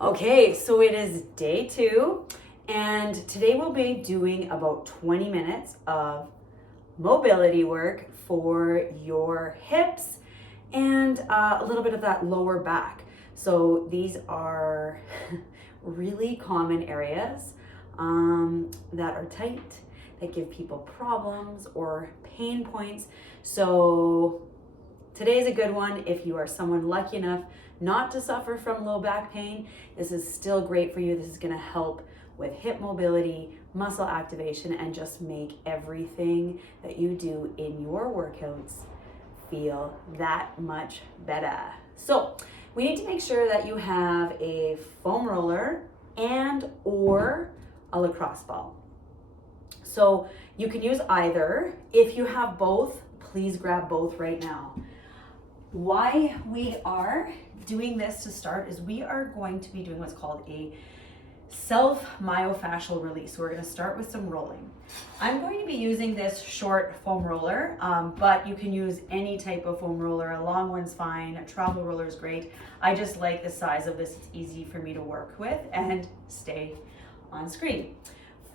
Okay, so it is day 2, and today we'll be doing about 20 minutes of mobility work for your hips and a little bit of that lower back. So these are really common areas that are tight, that give people problems or pain points. So today's a good one if you are someone lucky enough not to suffer from low back pain. This is still great for you. This is going to help with hip mobility, muscle activation, and just make everything that you do in your workouts feel that much better. So we need to make sure that you have a foam roller and or a lacrosse ball. So you can use either. If you have both, please grab both right now. Why we are doing this to start is we are going to be doing what's called a self-myofascial release. So we're going to start with some rolling. I'm going to be using this short foam roller, but you can use any type of foam roller. A long one's fine. A travel roller is great. I just like the size of this. It's easy for me to work with and stay on screen.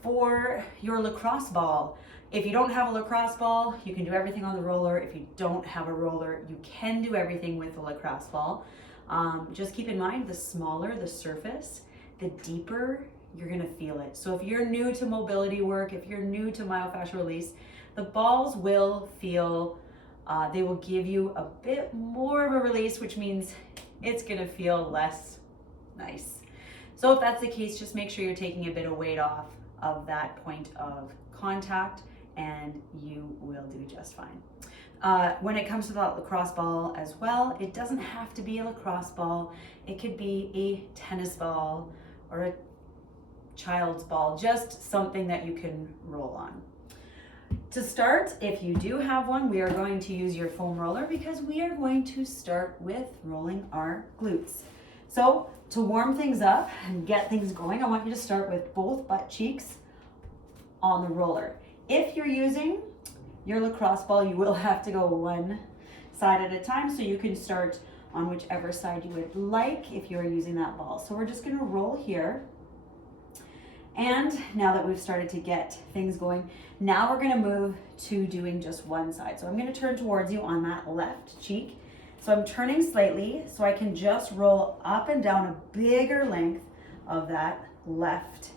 For your lacrosse ball, if you don't have a lacrosse ball, you can do everything on the roller. If you don't have a roller, you can do everything with the lacrosse ball. Just keep in mind, the smaller the surface, the deeper you're gonna feel it. So if you're new to mobility work, if you're new to myofascial release, the balls will feel, they will give you a bit more of a release, which means it's gonna feel less nice. So if that's the case, just make sure you're taking a bit of weight off of that point of contact, and you will do just fine. When it comes to that lacrosse ball as well, it doesn't have to be a lacrosse ball. It could be a tennis ball or a child's ball, just something that you can roll on. To start, if you do have one, we are going to use your foam roller because we are going to start with rolling our glutes. So to warm things up and get things going, I want you to start with both butt cheeks on the roller. If you're using your lacrosse ball, you will have to go one side at a time, so you can start on whichever side you would like if you're using that ball. So we're just gonna roll here. And now that we've started to get things going, now we're gonna move to doing just one side. So I'm gonna turn towards you on that left cheek. So I'm turning slightly so I can just roll up and down a bigger length of that left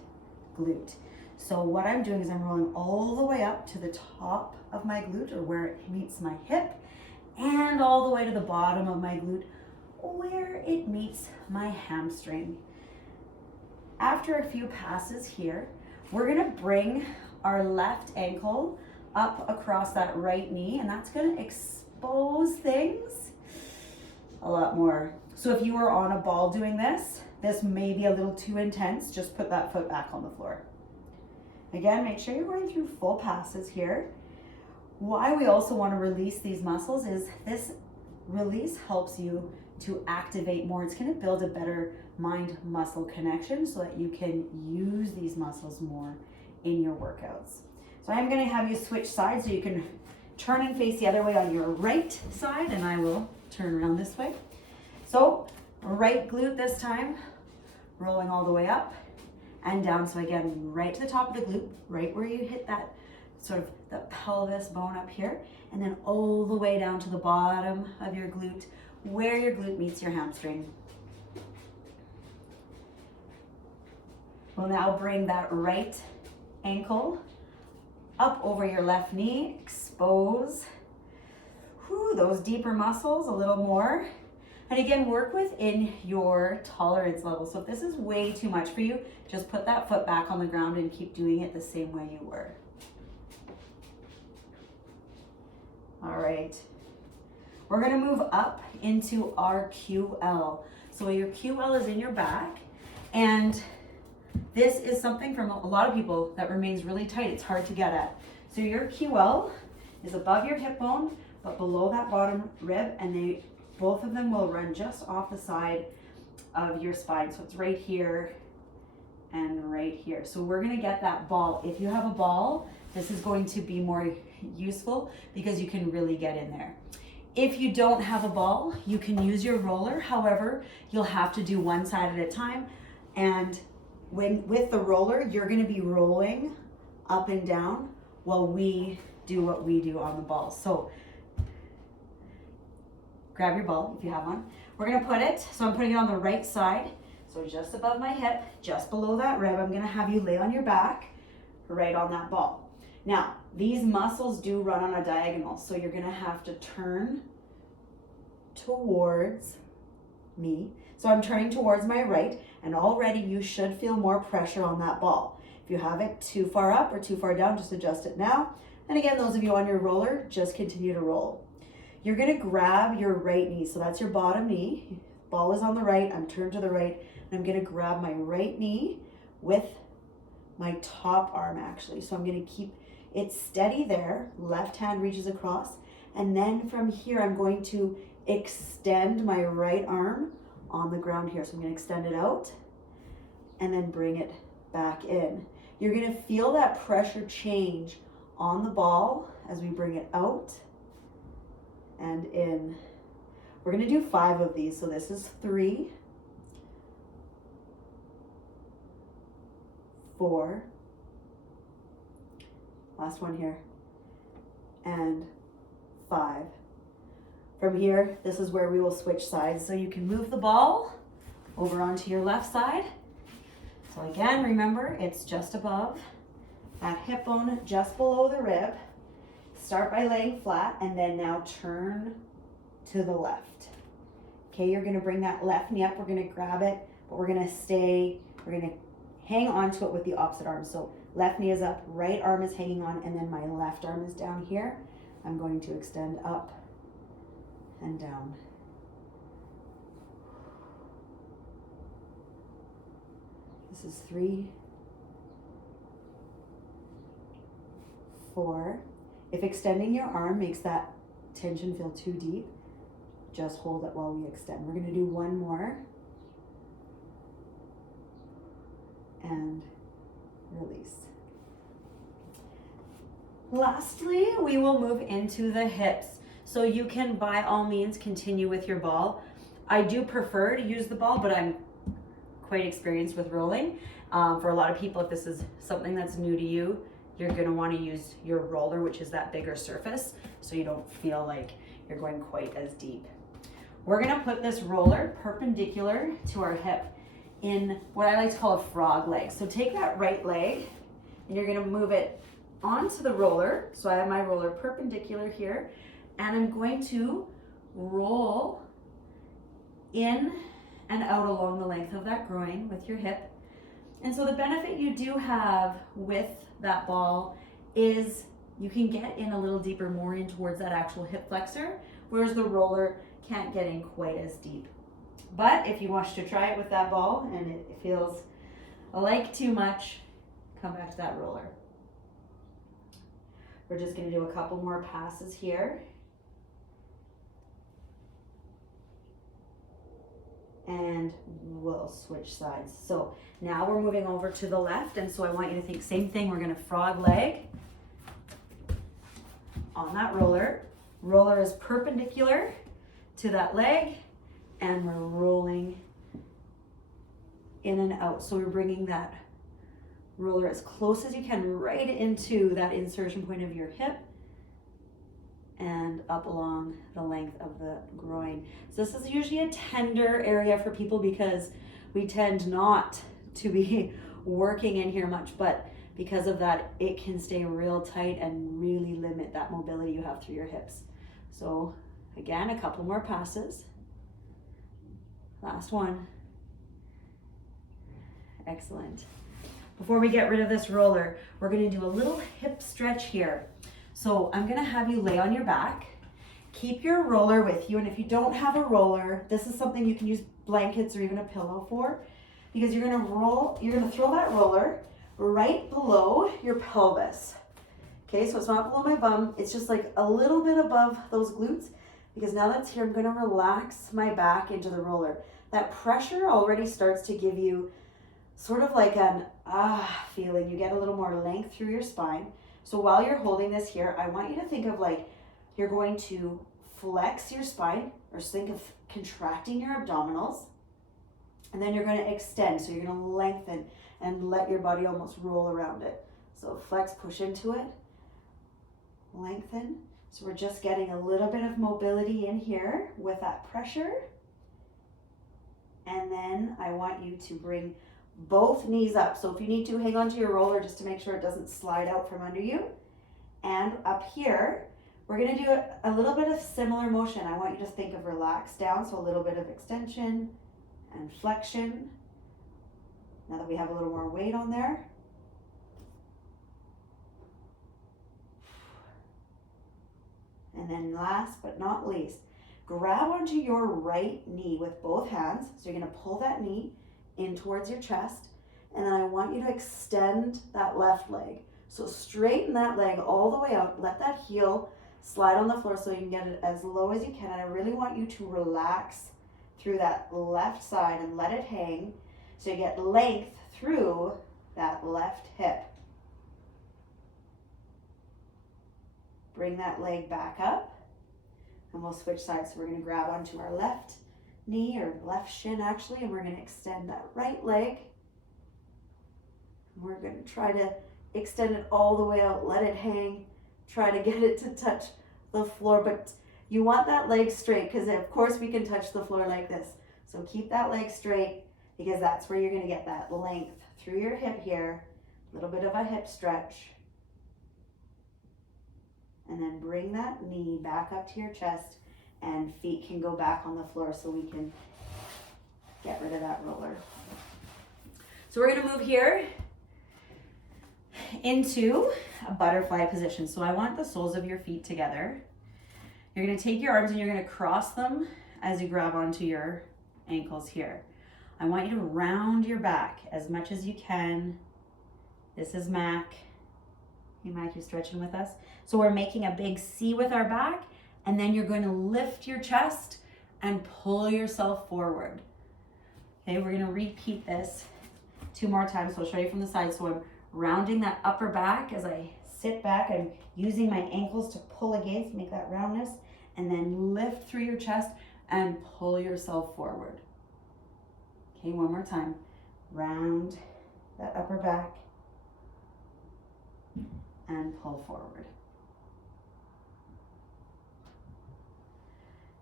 glute. So what I'm doing is I'm rolling all the way up to the top of my glute, or where it meets my hip, and all the way to the bottom of my glute where it meets my hamstring. After a few passes here, we're gonna bring our left ankle up across that right knee, and that's gonna expose things a lot more. So if you are on a ball doing this, this may be a little too intense. Just put that foot back on the floor. Again, make sure you're going through full passes here. Why we also want to release these muscles is this release helps you to activate more. It's going to build a better mind-muscle connection so that you can use these muscles more in your workouts. So I'm going to have you switch sides so you can turn and face the other way on your right side, and I will turn around this way. So right glute this time, rolling all the way up and down. So again, right to the top of the glute, right where you hit that sort of the pelvis bone up here, and then all the way down to the bottom of your glute, where your glute meets your hamstring. We'll now bring that right ankle up over your left knee, expose those deeper muscles a little more. And again, work within your tolerance level. So if this is way too much for you, just put that foot back on the ground and keep doing it the same way you were. All right. We're gonna move up into our QL. So your QL is in your back, and this is something from a lot of people that remains really tight. It's hard to get at. So your QL is above your hip bone, but below that bottom rib, and both of them will run just off the side of your spine. So it's right here and right here. So we're gonna get that ball. If you have a ball, this is going to be more useful because you can really get in there. If you don't have a ball, you can use your roller. However, you'll have to do one side at a time. And with the roller, you're gonna be rolling up and down while we do what we do on the ball. So grab your ball if you have one. We're gonna put it, so I'm putting it on the right side. So just above my hip, just below that rib, I'm gonna have you lay on your back, right on that ball. Now, these muscles do run on a diagonal, so you're gonna have to turn towards me. So I'm turning towards my right, and already you should feel more pressure on that ball. If you have it too far up or too far down, just adjust it now. And again, those of you on your roller, just continue to roll. You're gonna grab your right knee, so that's your bottom knee. Ball is on the right, I'm turned to the right, and I'm gonna grab my right knee with my top arm actually. So I'm gonna keep it steady there, left hand reaches across, and then from here I'm going to extend my right arm on the ground here. So I'm gonna extend it out and then bring it back in. You're gonna feel that pressure change on the ball as we bring it out and in. We're gonna do 5 of these. So this is 3, 4, last one here, and 5. From here, this is where we will switch sides. So you can move the ball over onto your left side. So again, remember, it's just above that hip bone, just below the rib. Start by laying flat and then now turn to the left. Okay, you're gonna bring that left knee up, we're gonna grab it, but we're gonna hang on to it with the opposite arm. So left knee is up, right arm is hanging on, and then my left arm is down here. I'm going to extend up and down. This is 3, 4. If extending your arm makes that tension feel too deep, just hold it while we extend. We're gonna do 1 more. And release. Lastly, we will move into the hips. So you can by all means continue with your ball. I do prefer to use the ball, but I'm quite experienced with rolling. For a lot of people, if this is something that's new to you, you're gonna wanna use your roller, which is that bigger surface, so you don't feel like you're going quite as deep. We're gonna put this roller perpendicular to our hip in what I like to call a frog leg. So take that right leg and you're gonna move it onto the roller. So I have my roller perpendicular here, and I'm going to roll in and out along the length of that groin with your hip. And so the benefit you do have with that ball is you can get in a little deeper, more in towards that actual hip flexor, whereas the roller can't get in quite as deep. But if you want to try it with that ball and it feels like too much, come back to that roller. We're just going to do a couple more passes here. And we'll switch sides. So now we're moving over to the left, and so I want you to think same thing. We're going to frog leg on that roller. Roller is perpendicular to that leg, and we're rolling in and out. So we're bringing that roller as close as you can right into that insertion point of your hip and up along the length of the groin. So this is usually a tender area for people because we tend not to be working in here much, but because of that, it can stay real tight and really limit that mobility you have through your hips. So again, a couple more passes. Last one. Excellent. Before we get rid of this roller, we're gonna do a little hip stretch here. So I'm gonna have you lay on your back. Keep your roller with you, and if you don't have a roller, this is something you can use blankets or even a pillow for, because you're gonna throw that roller right below your pelvis. Okay, so it's not below my bum, it's just like a little bit above those glutes, because now that's here, I'm gonna relax my back into the roller. That pressure already starts to give you sort of like an feeling. You get a little more length through your spine. So while you're holding this here, I want you to think of like you're going to flex your spine, or think of contracting your abdominals. And then you're going to extend. So you're going to lengthen and let your body almost roll around it. So flex, push into it, lengthen. So we're just getting a little bit of mobility in here with that pressure. And then I want you to bring both knees up. So if you need to, hang on to your roller just to make sure it doesn't slide out from under you. And up here, we're going to do a little bit of similar motion. I want you to think of relax down, so a little bit of extension and flexion. Now that we have a little more weight on there. And then last but not least, grab onto your right knee with both hands. So you're going to pull that knee in towards your chest. And then I want you to extend that left leg. So straighten that leg all the way out. Let that heel slide on the floor so you can get it as low as you can. And I really want you to relax through that left side and let it hang so you get length through that left hip. Bring that leg back up and we'll switch sides. So we're going to grab onto our left knee, or left shin actually, and we're going to extend that right leg. And we're going to try to extend it all the way out, let it hang, try to get it to touch the floor, but you want that leg straight because of course we can touch the floor like this. So keep that leg straight because that's where you're going to get that length through your hip here, a little bit of a hip stretch. And then bring that knee back up to your chest and feet can go back on the floor so we can get rid of that roller. So we're going to move here into a butterfly position. So I want the soles of your feet together. You're going to take your arms and you're going to cross them as you grab onto your ankles here. I want you to round your back as much as you can. This is Mac. Hey Mac, you stretching with us? So we're making a big C with our back, and then you're going to lift your chest and pull yourself forward. Okay, we're going to repeat this 2 more times. So I'll show you from the side. So I'm rounding that upper back as I sit back. I'm using my ankles to pull against, make that roundness, and then lift through your chest and pull yourself forward. Okay, one more time. Round that upper back and pull forward.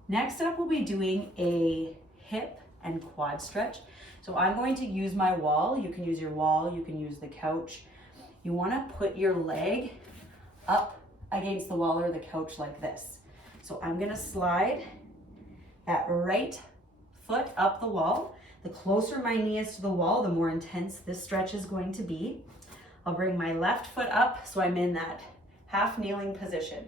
Next up, we'll be doing a hip and quad stretch. So I'm going to use my wall. You can use your wall, you can use the couch. You want to put your leg up against the wall or the couch like this. So I'm going to slide that right foot up the wall. The closer my knee is to the wall, the more intense this stretch is going to be. I'll bring my left foot up so I'm in that half kneeling position.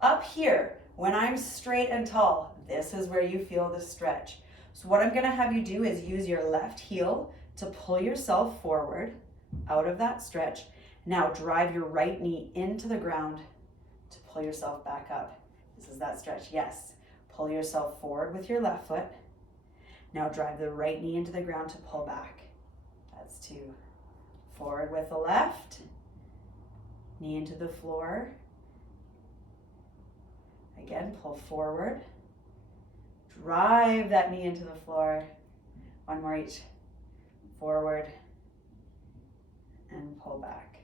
Up here, when I'm straight and tall, this is where you feel the stretch. So what I'm going to have you do is use your left heel to pull yourself forward out of that stretch. Now drive your right knee into the ground to pull yourself back up. This is that stretch. Yes. Pull yourself forward with your left foot. Now drive the right knee into the ground to pull back. That's 2. Forward with the left, knee into the floor. Again, pull forward. Drive that knee into the floor. 1 more each. Forward and pull back.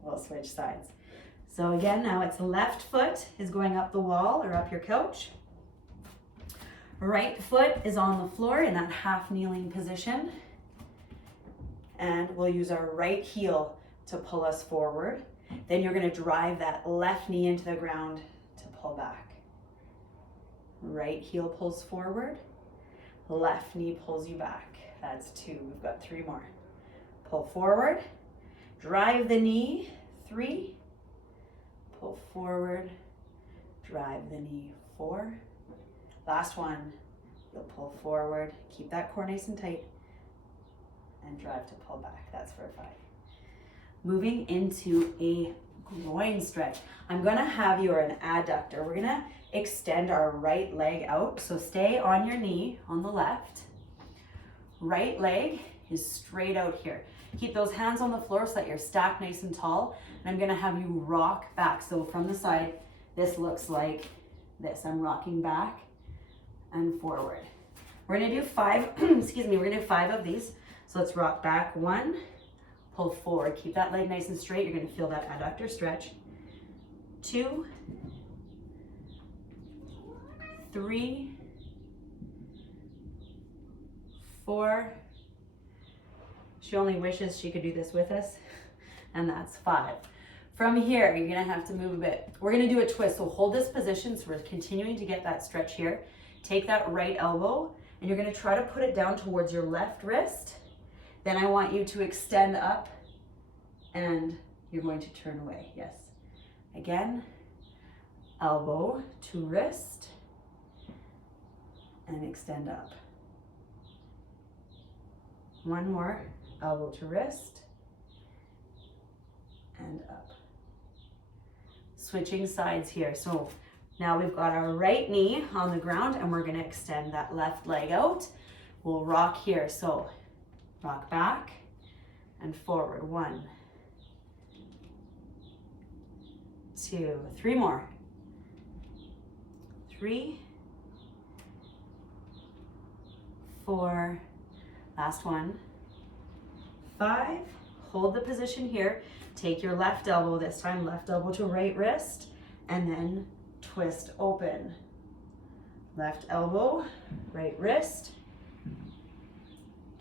We'll switch sides. So again, now it's left foot is going up the wall or up your couch. Right foot is on the floor in that half kneeling position. And we'll use our right heel to pull us forward. Then you're going to drive that left knee into the ground to pull back. Right heel pulls forward. Left knee pulls you back. That's 2. We've got 3 more. Pull forward. Drive the knee. 3. Pull forward. Drive the knee. 4. Last one. You'll pull forward. Keep that core nice and tight. And drive to pull back. That's for 5. Moving into a groin stretch. I'm going to have you, or an adductor. We're going to extend our right leg out. So stay on your knee on the left. Right leg is straight out here. Keep those hands on the floor so that you're stacked nice and tall. And I'm going to have you rock back. So from the side, this looks like this. I'm rocking back and forward. We're gonna do 5, excuse me, we're gonna do 5 of these. So let's rock back. 1, pull forward. Keep that leg nice and straight. You're gonna feel that adductor stretch. 2, 3, 4. She only wishes she could do this with us. And that's 5. From here, you're gonna have to move a bit. We're gonna do a twist. So hold this position. So we're continuing to get that stretch here. Take that right elbow and you're gonna try to put it down towards your left wrist. Then I want you to extend up and you're going to turn away. Yes. Again, elbow to wrist and extend up. One more, elbow to wrist and up. Switching sides here. So now we've got our right knee on the ground and we're gonna extend that left leg out. We'll rock here. So rock back and forward. 1, 2, 3 more. 3, 4, last one. 5, hold the position here. Take your left elbow this time, left elbow to right wrist, and then twist open. Left elbow, right wrist,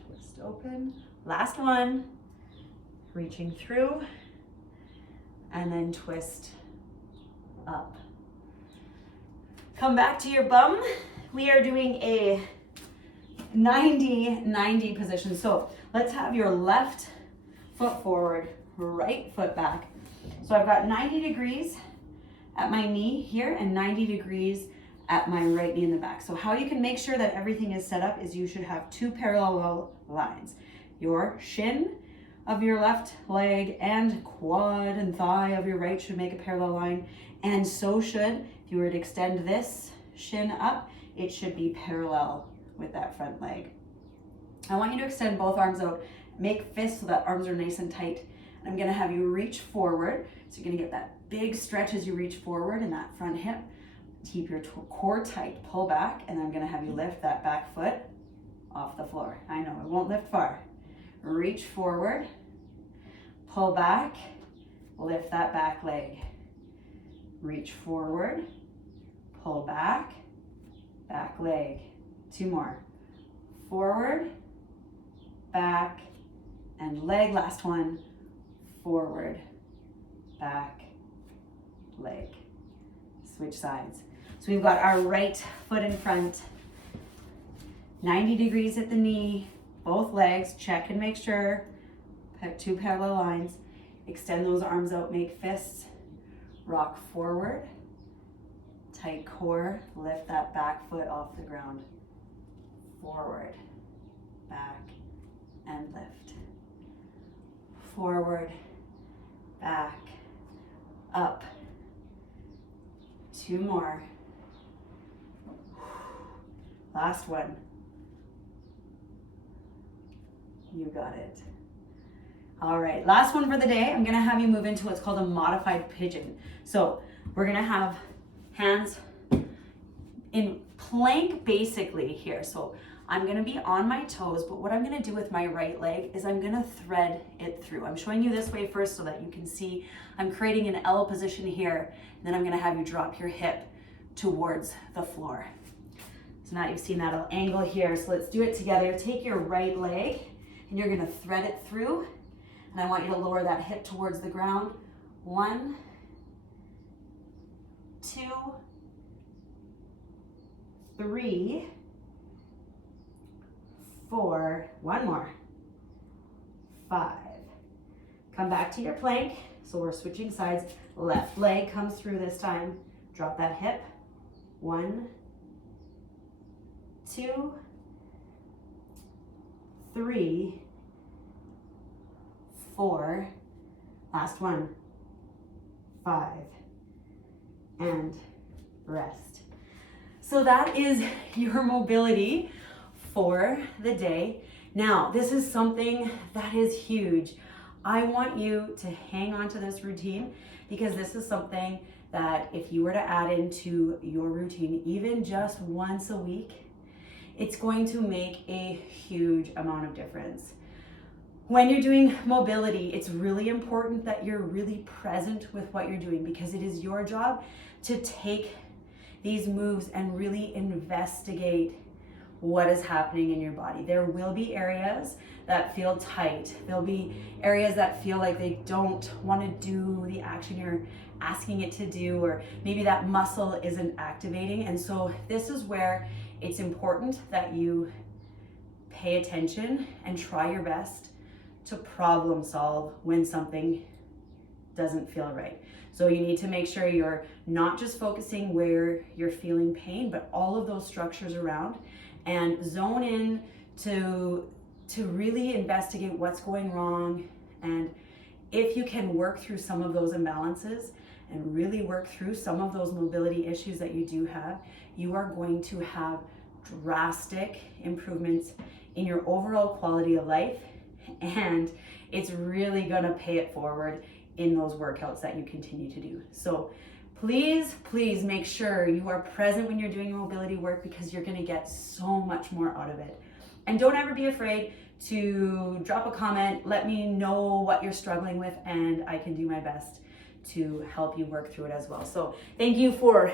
twist open. Last one, reaching through, and then twist up. Come back to your bum. We are doing a 90-90 position. So let's have your left foot forward, right foot back. So I've got 90 degrees at my knee here and 90 degrees at my right knee in the back. So how you can make sure that everything is set up is you should have 2 parallel lines. Your shin of your left leg and quad and thigh of your right should make a parallel line. And so should, if you were to extend this shin up, it should be parallel with that front leg. I want you to extend both arms out. Make fists so that arms are nice and tight. And I'm gonna have you reach forward. So you're gonna get that big stretch as you reach forward in that front hip. Keep your core tight, pull back, and I'm gonna have you lift that back foot off the floor. I know, it won't lift far. Reach forward, pull back, lift that back leg. Reach forward, pull back, back leg. 2 more. Forward, back, and leg. Last one. Forward, back, leg. Switch sides. So we've got our right foot in front, 90 degrees at the knee, both legs. Check and make sure. 2 parallel lines. Extend those arms out, make fists. Rock forward, tight core, lift that back foot off the ground. Forward, back, and lift. Forward, back, up. 2 more. Last one. You got it. All right, last one for the day. I'm gonna have you move into what's called a modified pigeon. So we're gonna have hands in plank basically here. So I'm gonna be on my toes, but what I'm gonna do with my right leg is I'm gonna thread it through. I'm showing you this way first so that you can see I'm creating an L position here, and then I'm gonna have you drop your hip towards the floor. So now you've seen that angle here, so let's do it together. Take your right leg, and you're gonna thread it through, and I want you to lower that hip towards the ground. 1, 2, 3, 4, 1 more, 5. Come back to your plank. So we're switching sides. Left leg comes through this time. Drop that hip. 1, 2, 3, 4. Last one. 5. And rest. So that is your mobility for the day. Now, this is something that is huge. I want you to hang on to this routine because this is something that if you were to add into your routine, even just once a week, it's going to make a huge amount of difference. When you're doing mobility, it's really important that you're really present with what you're doing, because it is your job to take these moves and really investigate what is happening in your body. There will be areas that feel tight. There'll be areas that feel like they don't want to do the action you're asking it to do, or maybe that muscle isn't activating. And so this is where it's important that you pay attention and try your best to problem solve when something doesn't feel right. So you need to make sure you're not just focusing where you're feeling pain, but all of those structures around, and zone in to really investigate what's going wrong. And if you can work through some of those imbalances and really work through some of those mobility issues that you do have, you are going to have drastic improvements in your overall quality of life, and it's really gonna pay it forward in those workouts that you continue to do. So please make sure you are present when you're doing your mobility work, because you're gonna get so much more out of it. And don't ever be afraid to drop a comment, let me know what you're struggling with, and I can do my best to help you work through it as well. So thank you for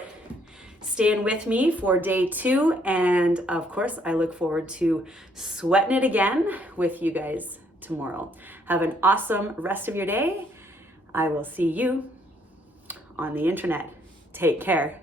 staying with me for day 2, and of course I look forward to sweating it again with you guys tomorrow. Have an awesome rest of your day. I will see you on the internet. Take care.